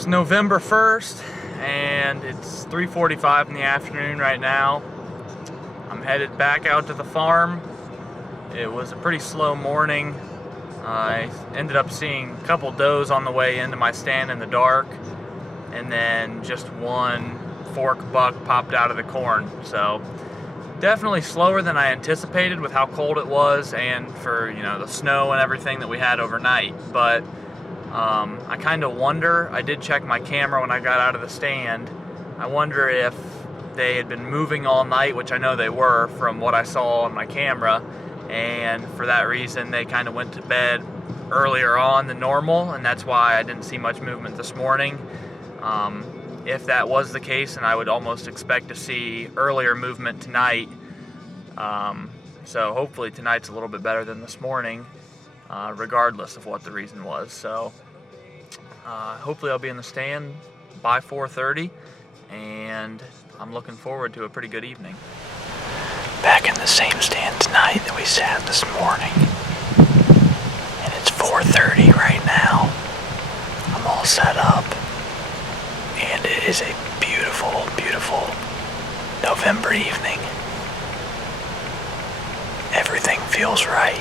It's November 1st and it's 3:45 in the afternoon right now. I'm headed back out to the farm. It was a pretty slow morning. I ended up seeing a couple does on the way into my stand in the dark, and then just one fork buck popped out of the corn. So definitely slower than I anticipated with how cold it was and for the snow and everything that we had overnight. But I kind of wonder, I did check my camera when I got out of the stand, I wonder if they had been moving all night, which I know they were from what I saw on my camera, and for that reason they kind of went to bed earlier on than normal, and that's why I didn't see much movement this morning. If that was the case, then I would almost expect to see earlier movement tonight. So hopefully tonight's a little bit better than this morning, regardless of what the reason was. So hopefully I'll be in the stand by 4:30, and I'm looking forward to a pretty good evening. Back in the same stand tonight that we sat this morning, and it's 4:30 right now. I'm all set up, and it is a beautiful, beautiful November evening. Everything feels right,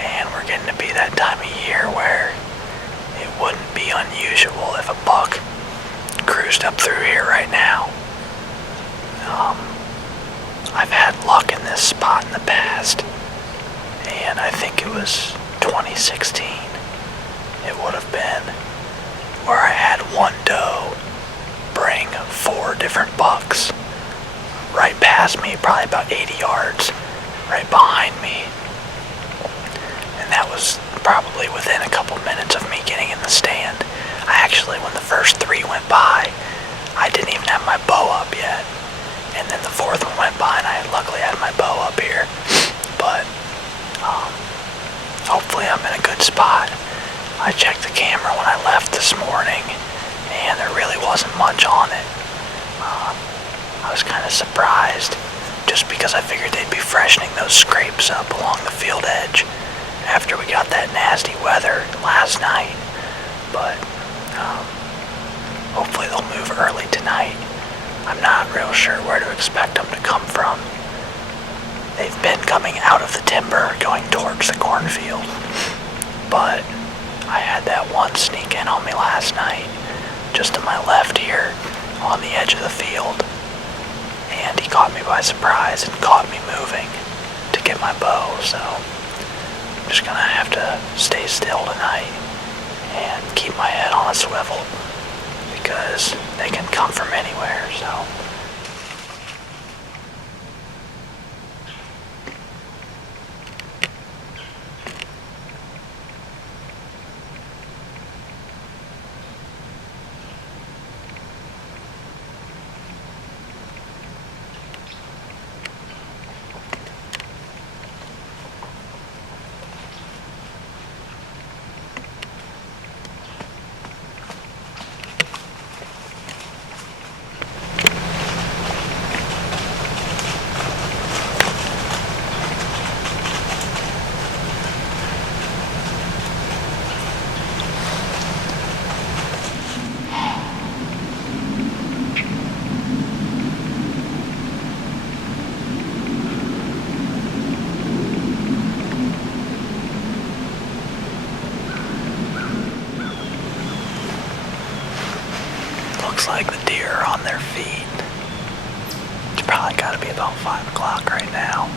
and we're getting to be that time of year where it wouldn't be unusual if a buck cruised up through here right now. I've had luck in this spot in the past, and I think it was 2016 it would have been, where I had one doe bring 4 different bucks right past me, probably about 80 yards right behind me. And that was probably within a couple minutes of me getting in the stand. I actually, when the first 3 went by, I didn't even have my bow up yet. And then the 4th one went by, and I luckily had my bow up here. But hopefully I'm in a good spot. I checked the camera when I left this morning, and there really wasn't much on it. I was kind of surprised, just because I figured they'd be freshening those scrapes up along the field edge after we got that nasty weather last night. But hopefully they'll move early tonight. I'm not real sure where to expect them to come from. They've been coming out of the timber going towards the cornfield, but I had that one sneak in on me last night, just to my left here on the edge of the field, and he caught me by surprise and caught me moving to get my bow. So I'm just gonna have to stay still tonight and keep my head on a swivel, because they can come from anywhere. So looks like the deer are on their feet. It's probably got to be about 5 o'clock right now.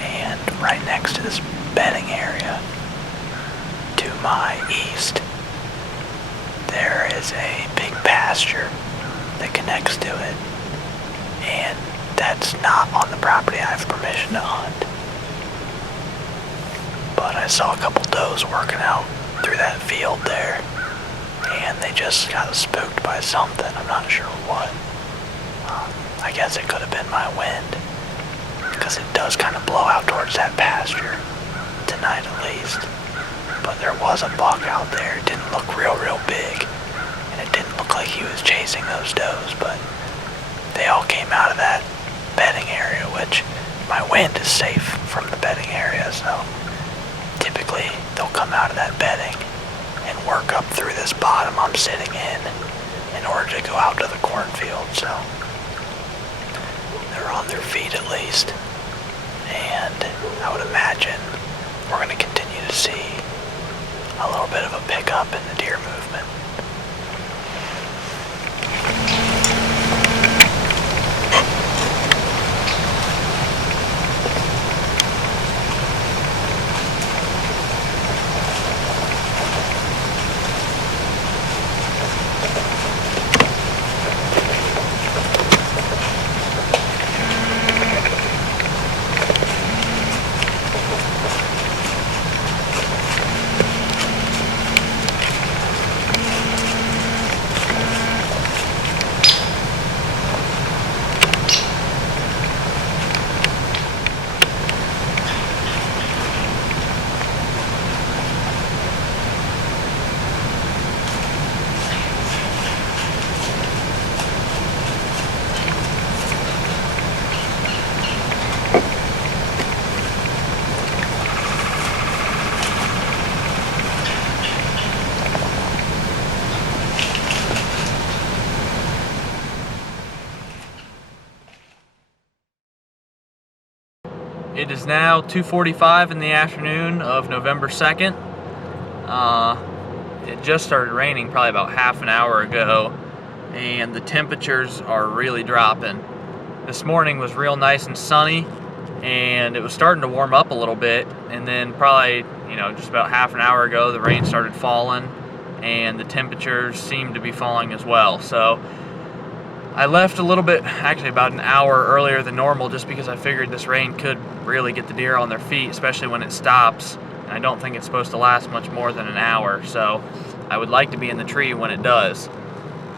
And right next to this bedding area, to my east, there is a big pasture that connects to it. And that's not on the property I have permission to hunt. But I saw a couple does working out through that field there, and they just got spooked by something. I'm not sure what. I guess it could have been my wind, because it does kind of blow out towards that pasture, tonight at least. But there was a buck out there. It didn't look real big, and it didn't look like he was chasing those does, but they all came out of that bedding area, which my wind is safe from the bedding area, so typically they'll come out of that bedding and work up through this bottom I'm sitting in order to go out to the cornfield. So they're on their feet at least, and I would imagine we're going to continue to see a little bit of a pickup in the deer movement. It is now 2:45 in the afternoon of November 2nd. It just started raining probably about half an hour ago, and the temperatures are really dropping. This morning was real nice and sunny, and it was starting to warm up a little bit, and then probably, just about half an hour ago, the rain started falling, and the temperatures seemed to be falling as well. So I left a little bit, actually about an hour earlier than normal, just because I figured this rain could really get the deer on their feet, especially when it stops. And I don't think it's supposed to last much more than an hour, so I would like to be in the tree when it does.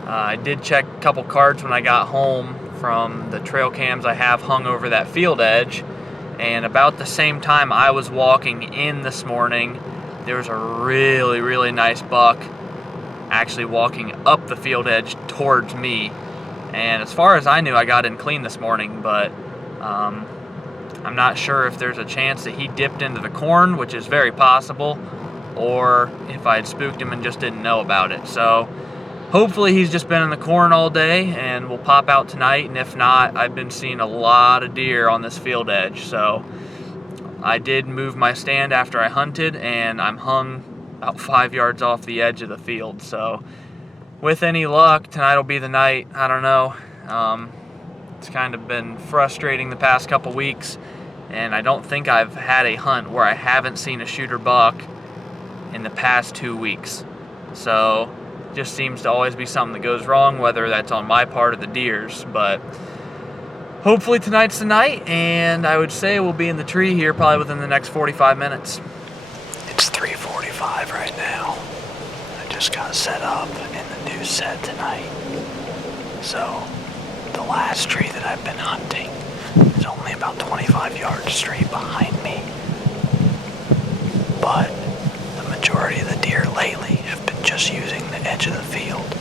I did check a couple cards when I got home from the trail cams I have hung over that field edge, and about the same time I was walking in this morning, there was a really, really nice buck actually walking up the field edge towards me. And as far as I knew, I got in clean this morning, but I'm not sure if there's a chance that he dipped into the corn, which is very possible, or if I had spooked him and just didn't know about it. So hopefully he's just been in the corn all day and will pop out tonight, and if not, I've been seeing a lot of deer on this field edge. So I did move my stand after I hunted, and I'm hung about 5 yards off the edge of the field. So with any luck, tonight will be the night. I don't know. It's kind of been frustrating the past couple weeks, and I don't think I've had a hunt where I haven't seen a shooter buck in the past 2 weeks. So just seems to always be something that goes wrong, whether that's on my part or the deer's. But hopefully tonight's the night, and I would say we'll be in the tree here probably within the next 45 minutes. It's 3:45 right now. I just got set up in the new set tonight. So the last tree that I've been hunting is only about 25 yards straight behind me. But the majority of the deer lately have been just using the edge of the field.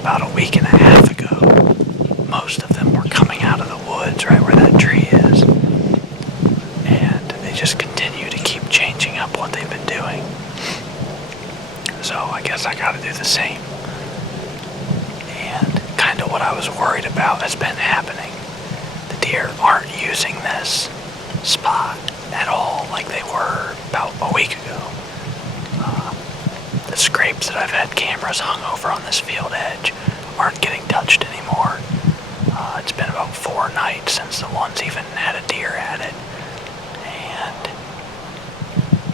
About a week and a half ago, most of them were coming out of the woods right where that tree is. And they just continue to keep changing up what they've been doing. So I guess I gotta do the same. And kind of what I was worried about has been happening. The deer aren't using this spot at all like they were about a week ago. The scrapes that I've had cameras hung over on this field edge aren't getting touched anymore. It's been about 4 nights since the ones even had a deer at it. And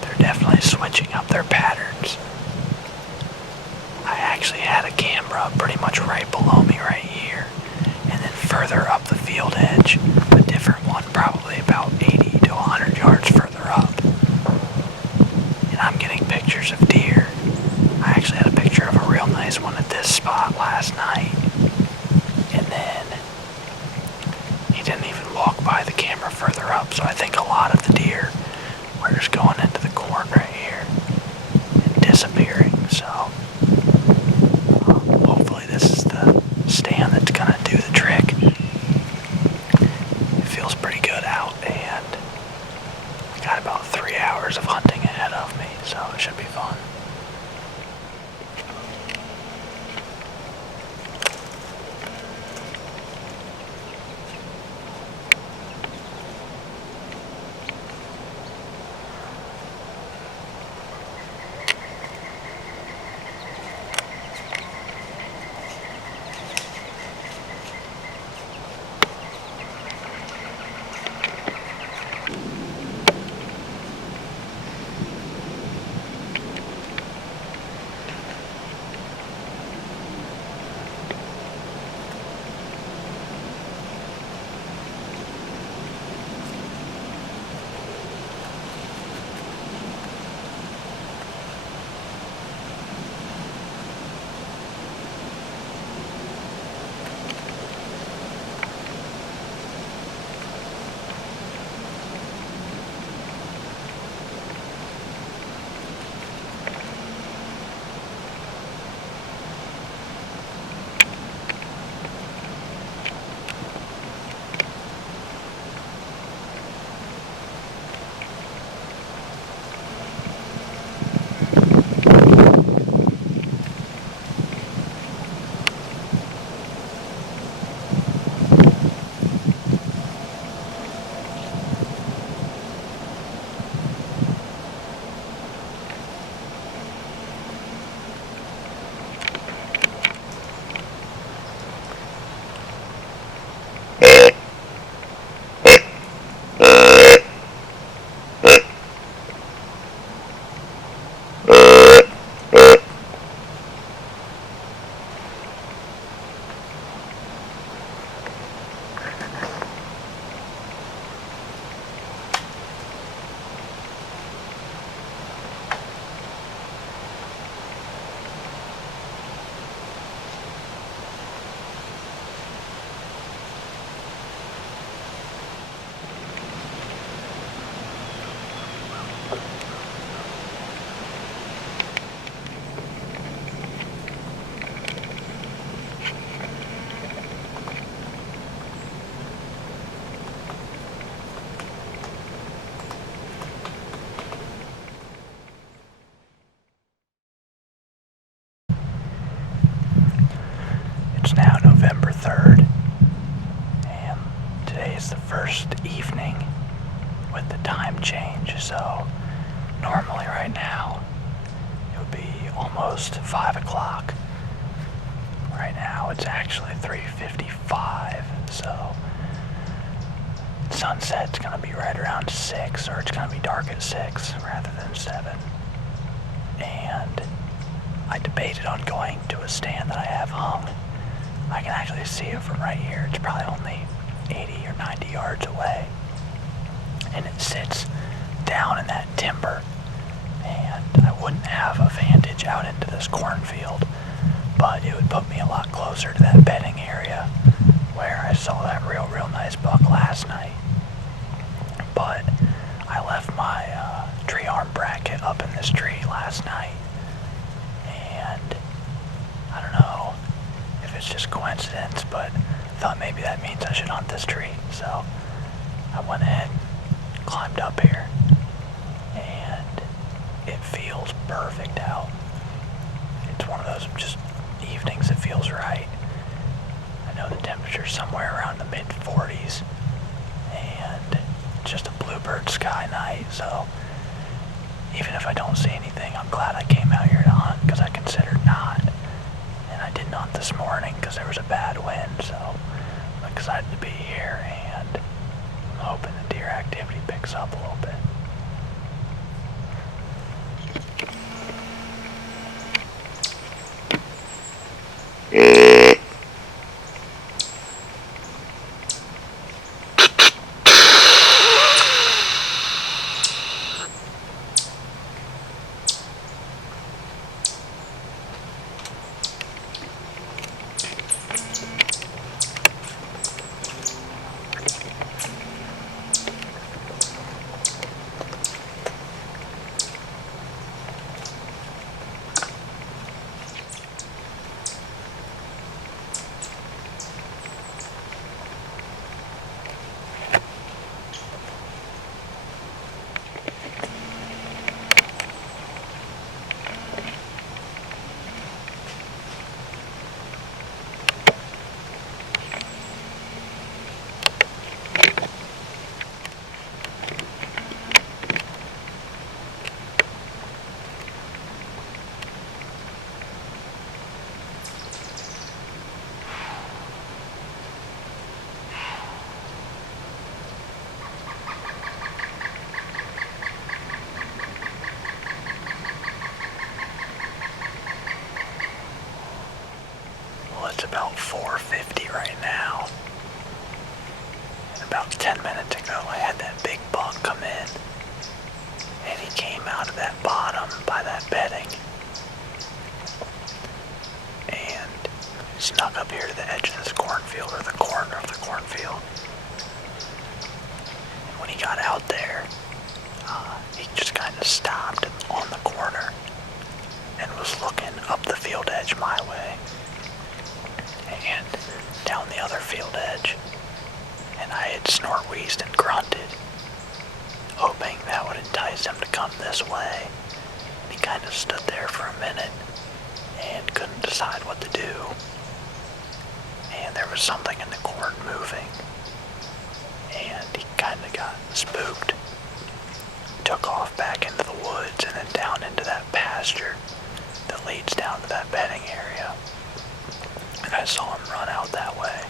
they're definitely switching up their patterns. I actually had a camera pretty much right below me right here, and then further up the field edge, a different one probably about 80 to 100 yards further up. And I'm getting pictures of deer. I actually had a picture of a real nice one at this spot last night, and then he didn't even walk by the camera further up, so I think a lot of the deer were just going into the corn right here and disappearing. So hopefully this is the stand that's gonna do the trick. It feels pretty good out, and I got about 3 hours of hunting ahead of me, so it should be fun. is now November 3rd, and today is the first evening with the time change, so normally right now it would be almost 5 o'clock. Right now it's actually 3:55, so sunset's going to be right around 6, or it's going to be dark at 6 rather than 7. And I debated on going to a stand that I have hung. I can actually see it from right here. It's probably only 80 or 90 yards away. And it sits down in that timber. And I wouldn't have a vantage out into this cornfield, but it would put me a lot closer to that bedding area where I saw that real nice buck last night. But I left my tree arm bracket up in this tree last night, and I don't know if it's just coincidence, but I thought maybe that means I should hunt this tree. So I went ahead and climbed up here, and it feels perfect out. It's one of those just evenings that feels right. I know the temperature's somewhere around the mid-40s, and it's just a bluebird sky night, so even if I don't see anything, I'm glad I came out here to hunt, because I considered not. And I didn't hunt this morning because there was a bad wind, so I'm excited to be here, and I'm hoping the deer activity picks up a little bit. It's about 4:50 right now. And about 10 minutes ago, I had that big buck come in, and he came out of that bottom by that bedding, and snuck up here to the edge of this cornfield, or the corner of the cornfield. And when he got out there, he just kind of stopped on the corner and was looking up the field edge my way and down the other field edge, and I had snort wheezed and grunted, hoping that would entice him to come this way. And he kind of stood there for a minute and couldn't decide what to do, and there was something in the corn moving, and he kind of got spooked, took off back into the woods and then down into that pasture that leads down to that bedding area. And I saw him run out that way.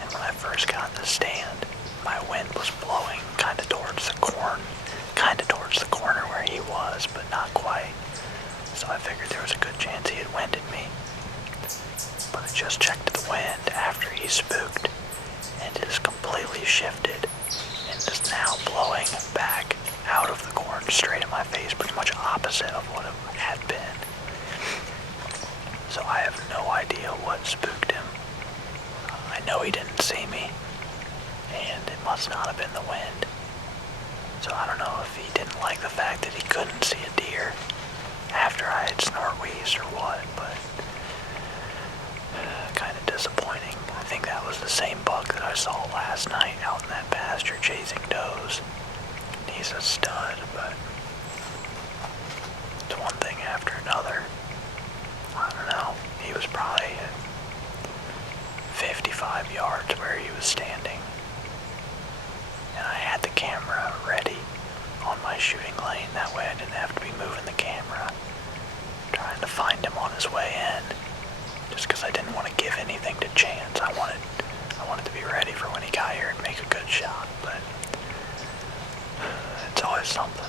And when I first got in the stand, my wind was blowing kind of towards the corner where he was, but not quite. So I figured there was a good chance he had winded me. But I just checked the wind after he spooked, and it has completely shifted and is now blowing back out of the corn straight in my face, pretty much opposite of what it had been. So I have no idea what spooked him. I know he didn't see me, and it must not have been the wind. So I don't know if he didn't like the fact that he couldn't see a deer after I had snort wheezed or what, but kind of disappointing. I think that was the same buck that I saw last night out in that pasture chasing does. He's a stud, but it's one thing after another. I don't know. He was probably at 55 yards where he was standing. And I had the camera ready on my shooting lane. That way I didn't have to be moving the camera, trying to find him on his way in. Just because I didn't want to give anything to chance. I wanted to be ready for when he got here and make a good shot. But it's always something.